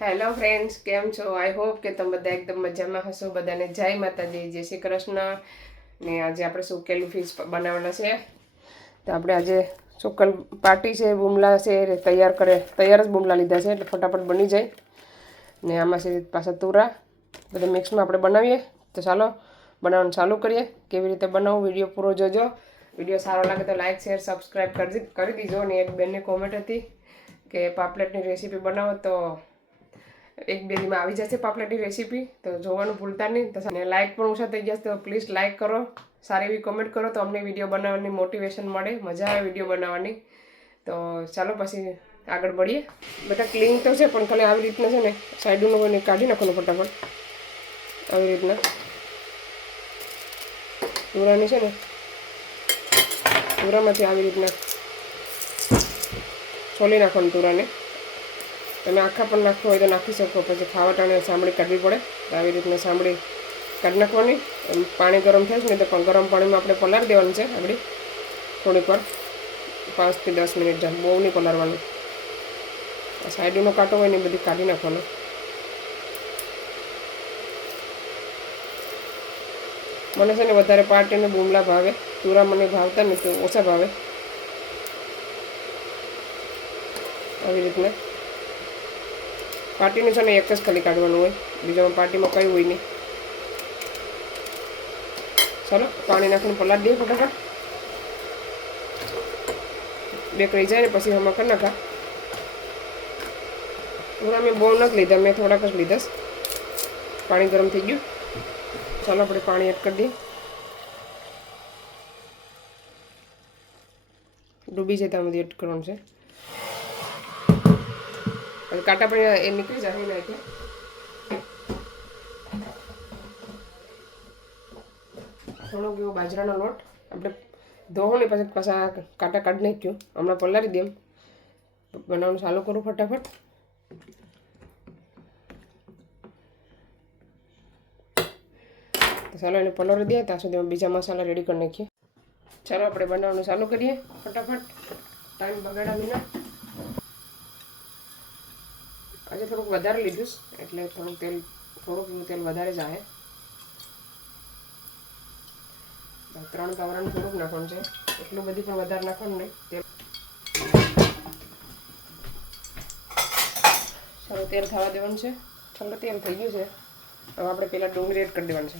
Hello friends, કેમ છો? I hope કે તમે બધા એકદમ મજામાં હશો. બધાને જય માતાજી, જય શ્રી કૃષ્ણ. ને આજે આપણે સુકેલું ફિશ બનાવવાના છે. તો આપણે આજે સુકલ પાર્ટી છે, બુમલા છે, તૈયાર જ બુમલા લીધા છે એટલે ફટાફટ બની જાય. ને આમાં છે પાછા તુરા, બધા મિક્સમાં આપણે બનાવીએ. તો ચાલો બનાવવાનું ચાલુ કરીએ. કેવી રીતે બનાવવું વિડીયો પૂરો જોજો. વિડીયો સારો લાગે તો લાઇક શેર સબસ્ક્રાઈબ કરી દીજો. ને એક બેનની કોમેન્ટ હતી કે પાપલેટની રેસીપી બનાવો, તો એક બે દીમાં આવી જશે પાપલેટની રેસીપી. તો જોવાનું ભૂલતા નહીં. તો લાઇક પણ ઓછા થઈ જશે, તો પ્લીઝ લાઇક કરો, સારી એવી કોમેન્ટ કરો, તો અમને વિડીયો બનાવવાની મોટિવેશન મળે, મજા આવે વિડીયો બનાવવાની. તો ચાલો પછી આગળ बढ़ીએ. બેટા ક્લીન તો છે, પણ ખાલી આવી રીતના છે ને સાઈડનું કોઈને કાઢી નાખવાનું ફટાફટ. આવી રીતના તુરાની છે ને, તુરામાંથી આવી રીતના છોલી નાખવાનું તુરાને. તમે આખા પણ નાખવો હોય તો નાખી શકો. પછી ખાવા ટાણે સાંભળી કાઢવી પડે. આવી રીતના સાંભળી કાઢી નાખવાની. પાણી ગરમ થાય છે ને, તો પણ ગરમ પાણીમાં આપણે પલાળી દેવાનું છે આગળ થોડીક વાર, 5 થી 10 મિનિટ જાય. બહુ નહીં પલાળવાનું. સાઈડનો કાંટો હોય ને એ બધી કાઢી નાખવાનો. મને છે ને વધારે પાર્ટીને બુમલા ભાવે, તુરા મને ભાવતા નહીં, તો ઓછા ભાવે. આવી રીતના પાર્ટીનું છે ને એક જ ખાલી કાઢવાનું હોય, બીજામાં પાર્ટીમાં કંઈ હોય નહીં. ચાલો પાણી નાખીને પલાળી દઈએ ફટાફટ. બે કરી જાય ને પછી હમણાં કરી નાખા. થોડા મેં બહુ નથી લીધા, મેં થોડાક જ લીધા. પાણી ગરમ થઈ ગયું. ચાલો આપણે પાણી એડ કરી દઈએ. ડૂબી જાય ત્યાં બધી એડ કરવાનું છે. કાંટા પણ એ નીકળી જાય નાખે. થોડોક એવો બાજરાનો લોટ આપણે ધોવો ને પછી પાછા કાંટા કાઢી નાખ્યું. હમણાં પલાળી દે. બનાવવાનું ચાલુ કરું ફટાફટ. તો ચાલો એને પલાળી દે, ત્યાં સુધી બીજા મસાલા રેડી કરી નાખીએ. ચાલો આપણે બનાવવાનું ચાલુ કરીએ ફટાફટ, ટાઈમ બગાડા વિના. આજે થોડુંક વધારે લીધું એટલે થોડુંક તેલ વધારે જાય. 3 કાવરાનું થોડુંક નાખવાનું છે, એટલું બધી પણ વધારે નાખવાનું નહીં. ચાલો તેલ થવા દેવાનું છે. ચાલો તેલ થઈ ગયું છે. હવે આપણે પહેલાં ડુંગળી એડ કરી દેવાનું છે.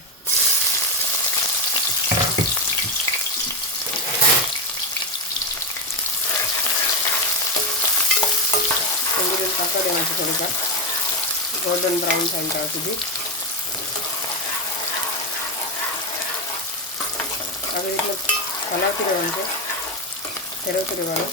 ડુંગળીને પાકા દેવાનું છે થોડીક વાર, ગોલ્ડન બ્રાઉન થાય ત્યાં સુધી. આવી રીતના હલાવતી રહેવાનું છે, ફેરવતી રહેવાનું.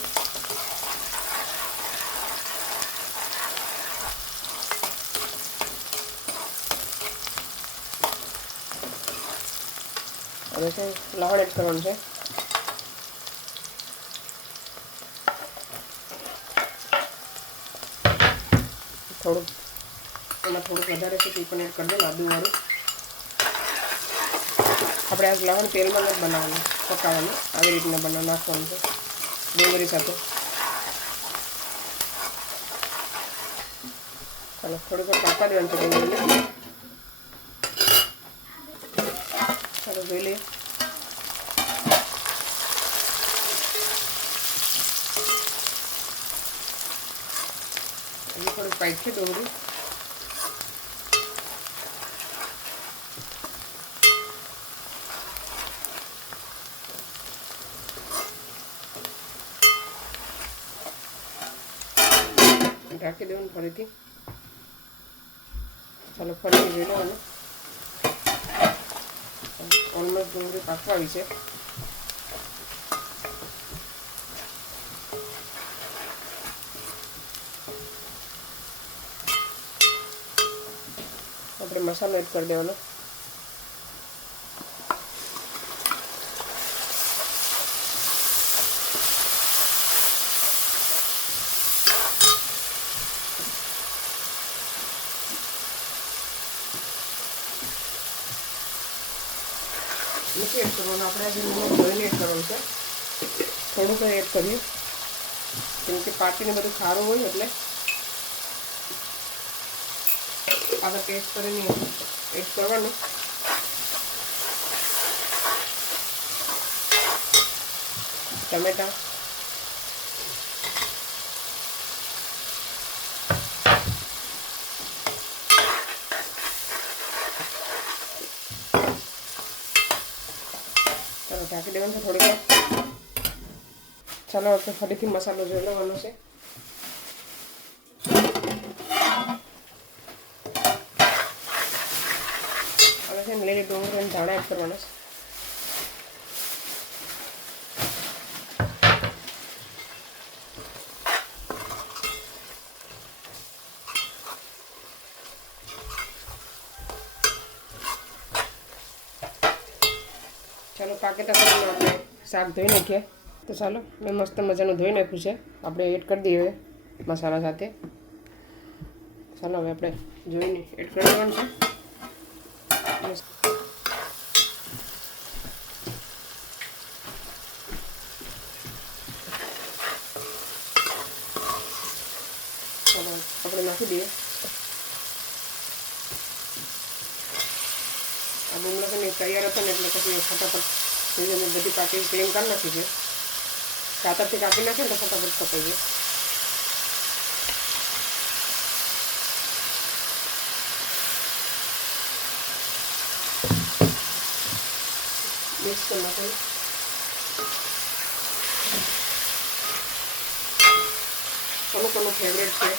હવે છે લવણ એડ કરવાનું છે. થોડુંક એમાં થોડુંક વધારે છે તે પણ એડ કરી દો, આદુવાળું. આપણે આ લવણ તેલમાં નથી બનાવવાનું, પકાવવાનું. આવી રીતના નાખવાનું છે ડુંગળી સાથે. ચાલો થોડીક વાર પાકા દેવાનું છે ડુંગળીને. ચાલો જોઈ લઈએ. હજી થોડીક પાક છે ડુંગળી. ઢાંકી દેવાનું ફરીથી. ચાલો ફરીથી જોઈ લેવાનું. ઓલમોસ્ટ ડુંગળી પાકવા આવી છે. આપણે મસાલો એડ કરી દેવાનો. નથી એડ કરવાનું, આપણે આજે ધોઈને એડ કરવાનું છે. થોડુંક એડ કરીએ, કેમ કે પાર્ટીને બધું ખારું હોય એટલે. આગળ પેસ્ટ કરીને એડ કરવાનું. ટમેટા, ચાલો ઢાંકી દેવાનું છે થોડીક વાર. ચાલો આપણે ફરીથી મસાલો જોઈ લેવાનો છે. હવે છે ને લીલી ડુંગળી અને ધાણા એડ કરવાના છે. ચાલો પાકેતા કરીને આપણે શાક ધોઈ નાખીએ. તો ચાલો મેં મસ્ત મજાનું ધોઈ નાખ્યું છે, આપણે એડ કરી દઈએ હવે મસાલા સાથે. ચાલો હવે આપણે જોઈને એડ કરી દેવાનું છે. ચાલો આપણે નાખી દઈએ. આ ડુંગળા છે ને તૈયાર હતા ને એટલે પછી ફટાફટ બધી પાકી ક્લીન કરી નાખી છે. કાતરથી કાપી નાખે ને તો ફટાફટ કપાઈ જાય. મિક્સ કરી નાખે. કોનું ફેવરેટ છે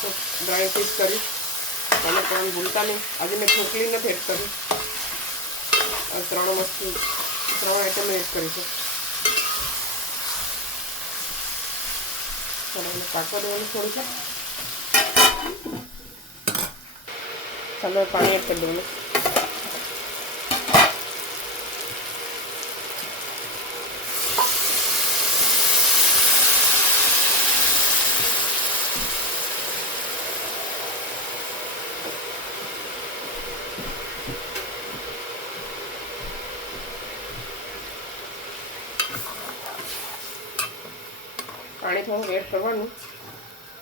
તો ડ્રાય ફિશ કરી તમે પણ ભૂલતા નહીં. આજે મેં ઠોકલી નથી એડ કરી, 3 આઈટમ એડ કરી છે. ચાલો એને પાકવા દેવાનું થોડું છે. ચાલો પાણી એડ કરી દેવાનું. પાણી થોડું એડ કરવાનું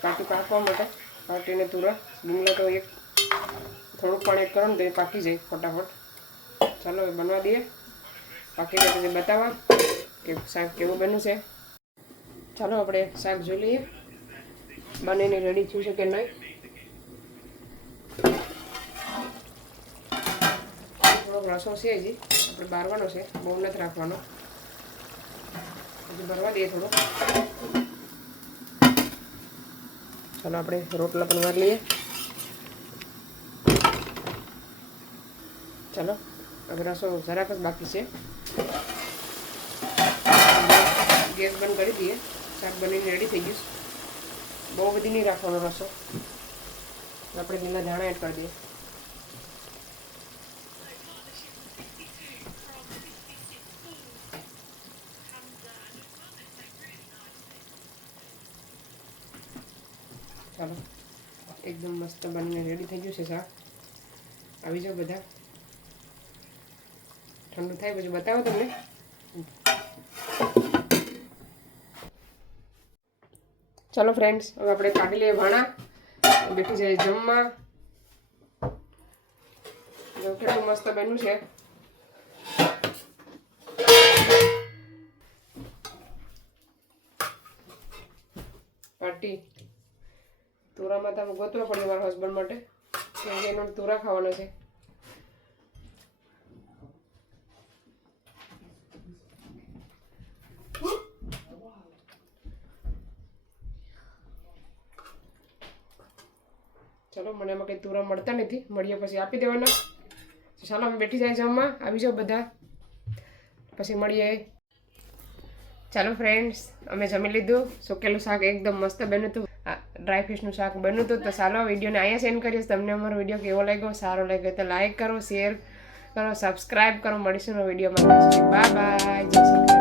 પાટી પાકવા માટે. પાટીને તુરા ડુંગળા તો એક થોડુંક પાણી એડ કરવાનું તો એ પાકી જાય ફટાફટ. ચાલો એ બનવા દઈએ. પાકી જાય પછી બતાવવા કે શાક કેવું બન્યું છે. ચાલો આપણે શાક જોઈ લઈએ બનીને રેડી થયું છે કે નહીં. થોડોક રસો છે હજી આપણે બારવાનો છે, બહુ નથી રાખવાનો. હજી ભરવા દઈએ થોડો. ચાલો આપણે રોટલા પણ વાર લઈએ. ચાલો હવે રસો જરાક જ બાકી છે. ગેસ બંધ કરી દઈએ. શાક બનીને રેડી થઈ ગયું. બહુ બધી નહીં રાખવાનો રસો. આપણે લીલા ધાણા એડ કરી દઈએ. ચાલો એકદમ મસ્ત બનીને રેડી થઈ ગયું છે શાક. આવી જાઓ બધા, ઠંડુ થાય પછી બતાવો તમને. ચાલો ફ્રેન્ડ્સ હવે આપણે કાઢી લઈએ ભાણા, બેઠી જાય જમવા. કેટલું મસ્ત બન્યું છે. પાર્ટી તુરામાં તમે ગોતવા પડે મારા હસબન્ડ માટે, એનો તુરા ખાવાનો છે. ચલો મને એમાં કંઈ તુરા મળતા નથી, મળીએ પછી આપી દેવાના. ચાલો અમે બેઠી જાય જમવા, આવી જાઓ બધા પછી મળીએ. ચાલો ફ્રેન્ડ્સ અમે જમી લીધું. સુકેલું શાક એકદમ મસ્ત બન્યું હતું, ડ્રાય ફિશનું શાક બન્યું હતું. તો ચાલો વિડીયોને અહીંયા સેન્ડ કરીશ. તમને અમારો વિડીયો કેવો લાગ્યો, સારો લાગ્યો તો લાઈક કરો, શેર કરો, સબસ્ક્રાઈબ કરો. મળીશું વિડીયોમાં. બાય બાય, જય શ્રી કૃષ્ણ.